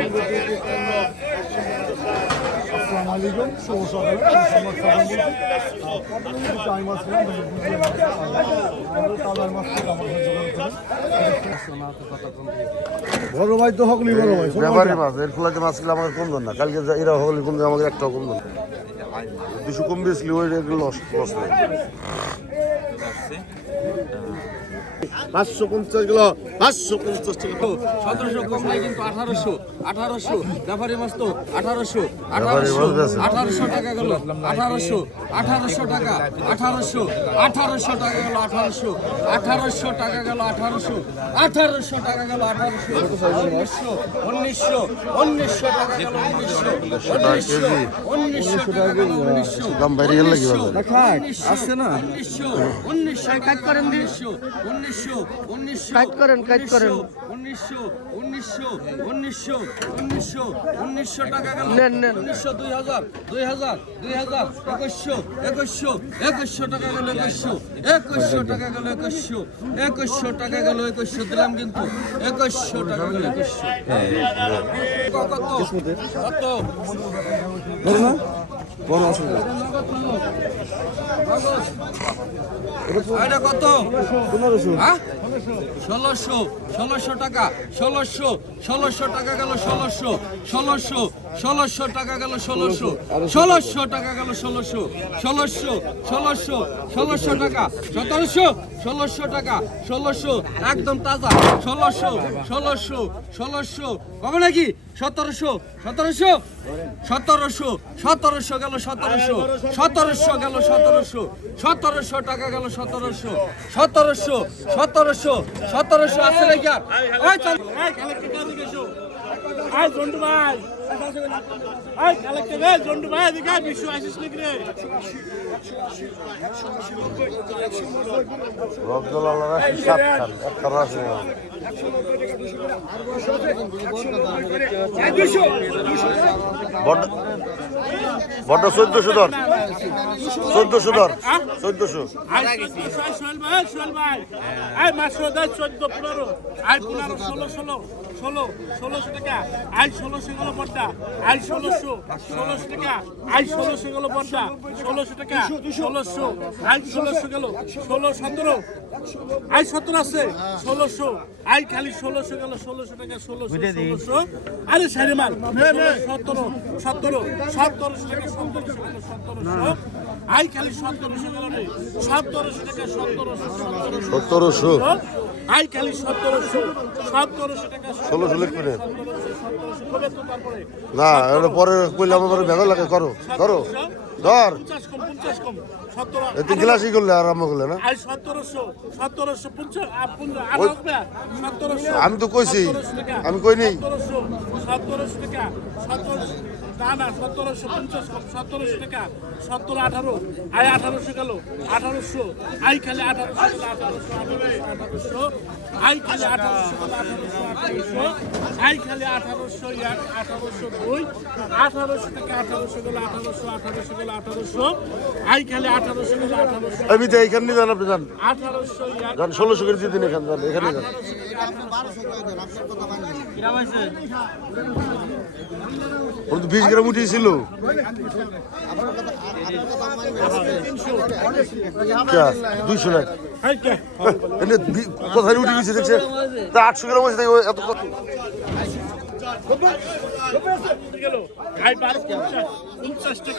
আসসালামু আলাইকুম, শুভ সকাল। চাই মাছ তাজার মাছ বড় ভাই তো হকলি বড় ভাই ব্যাপারী মাছ এর ফলে মাছগুলো আমাকে কম দেন না। কালকে এরা হকলি কম দেয়, আমাকে একটাও কম দেন না। 200 কম বেশি ওই লস লস নেই। 550 কিলো 550 টাকা 1700 কম নাই কিন্তু 1800 ব্যাপারী মাছ তো 1800 টাকা গেল 1800 টাকা 1800 টাকা গেল 1800 টাকা গেল 1800 টাকা গেল 1900 টাকা গেল 1900 টাকা গেল 1900 দাম বাইরে গেল কি বলে আছে না 1900 কাট করেন 1900 কাট করেন 1900 টাকা গেল 1900 2000 2100 টাকা গেল 2100 টাকা গেল 2100 টাকা গেল 2100 দিলাম কিন্তু 2100 টাকা গেল 2100 কত বড় আছে এটা কত 1500 হ্যাঁ 1600 টাকা 1600 টাকা গেল 1600 টাকা গেল 1600 টাকা গেল 1600 টাকা 1700 টাকা 1600 একদম তাজা 1600 কবে নাকি 1700 গেল 1700 গেল 1700 টাকা গেল 1700 আছে নাকি আর আই জন্টু ভাই আই কালেক্টর রে জন্টু ভাই দেখা বিশ্ব আইসিস লিখ রে রগদল আলাদা হিসাব খান একটা রাশ বড় 1400 ধর 1400 ধর 1400 আই সোহেল ভাই আই মাসো 14 15 আই 15 16 টাকা আই 1600 গেল পড়তা আই 1600 টাকা আই 1600 গেল পড়তা 1600 টাকা 1600 আই 1600 গেল 17 আই 17 আছে 1600 আই খালি 1600 গেল 1600 টাকা 1600 আরে সাইরে মাল 17 টাকা 1700 আই খালি 1700 গেল রে 1700 টাকা 1700 আই খালি 1700 টাকা 1600 লিখবে না কবে তো তারপরে না এর পরে কইলে আমার ভেগা লাগে করো ধর 50 কম 17 এতে গ্লাসই করলে আরাম করলে না আই 1750 আমি তো কইছি আমি কই নেই 1700 টাকা 17 না 1750 কম 1700 টাকা 17 18 আই 1800 গেল 1800 আই খালি 1800 আই খালি 1800 আই খালি 1800 2 1800 টাকা 1800 গেল 1800 গেল 1800 আই খালি 1800 গেল 1800 আমি তো এইখান নিয়ে জান আপনি জান 1800 জান 1600 করে দিন এখান জান এখানে যান ওর তো 20 গ্রাম উঠিয়েছিল क्या 200 টাকা এনে কোথায় উঠে গেছে দেখছে তা 800 গ্রাম আছে এত গেল আই 1250 টাকা